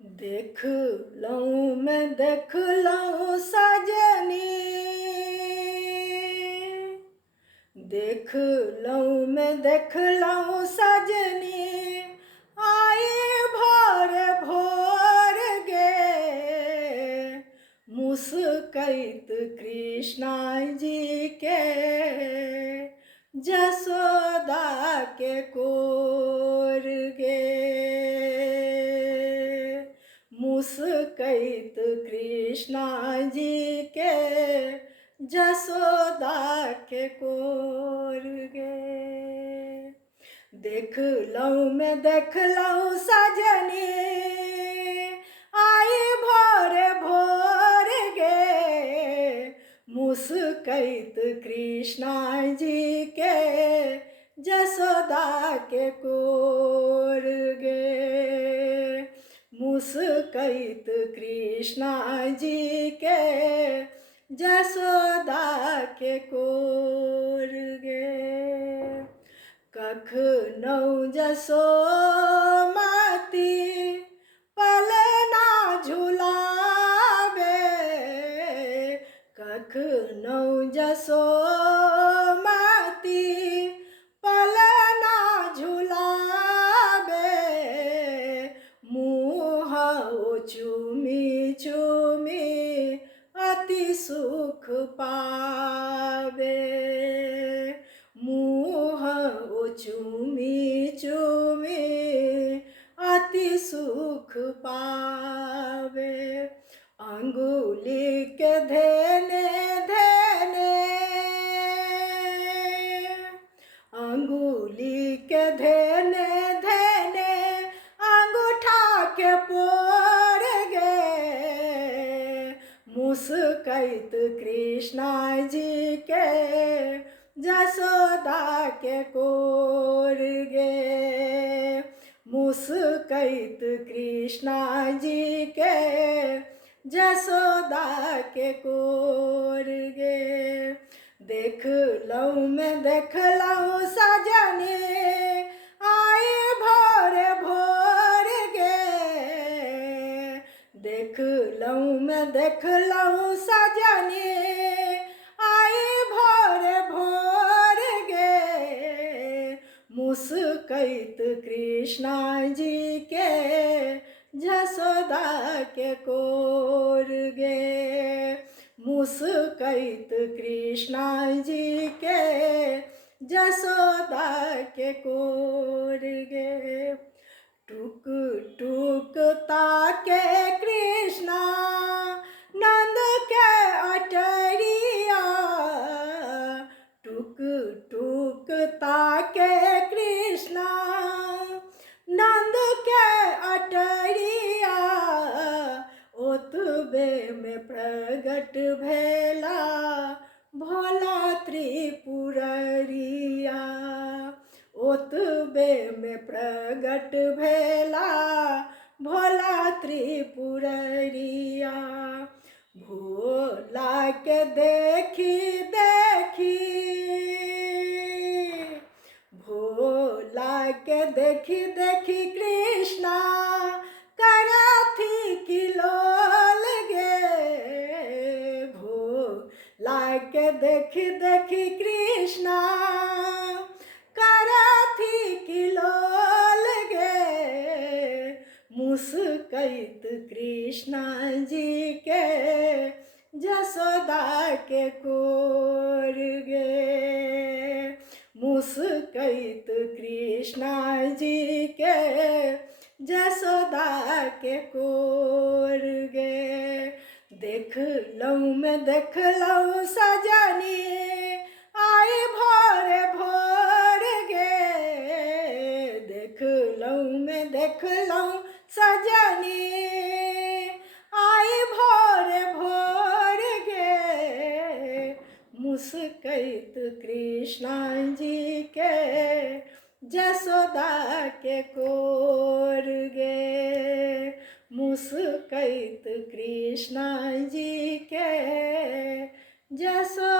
देख लऊं मैं देख लऊं सजनी, देख लऊं मैं देख लऊं सजनी, आए भोर भोर गे मुस्कैत कृष्णा जी के जसोदा के कोर गे मुस्कैत कृष्णा जी के जसोदा के कोर गे देख लऊं मैं देख लऊं सजनी, आई भोर भोर गे मुस्कैत कृष्णा जी के जसोदा के कोर गे मुस्कैत कृष्णा जी के जसोदा के कोर गे कखनौ जसोमती पलना झुलावे, कखनौ जसोमती पलना झुलावे, मुँह चूमी चूमी अति सुख पावे, मुँह चूमी चूमी अति सुख पावे, अंगुली के धेने धेने, अंगुली के धेने धेने अंगूठा के पोर गे मुस्कैत कृष्णा जी के जसोदा के कोर गे मुस्कैत कृष्णा जी के जसोदा के कोर गे देख लऊं मैं देख लऊं सजनी, आए भोर भोर गे देख लऊं मैं देख लऊं सजनी, आए भोर भोर गे मुस्कैत कृष्णा जी के जसोदा के कोर गे मुस्कैत कृष्णा जी के जसोदा के कोर गे टुक टुक ताके कृष्णा नंद के अटरिया, टुक टुक ताके कृष्णा नंद के अटरिया, ओतबे में प्रगट भेला भोला त्रिपुररिया, ओतबे में प्रगट भेला भोला त्रिपुररिया, भोला के देखी देखी, भोला के देखी देखी कृष्णा कराथी किलोल गे भोला के देखी देखी कृष्णा कराथी किलोल गे मुस्कैत कृष्णा जी के जसोदा के कोर गे मुस्कैत कृष्णा जी के जसोदा के कोर गे देख लऊं मैं देख लऊं सजनी, आए भोर भोर गे देख लऊं मैं देख लऊं सजनी, आए भोर भोर गे मुस्कैत कृष्णा जी के जसोदा के कोर गे मुस्कैत कृष्णा जी के जसोदा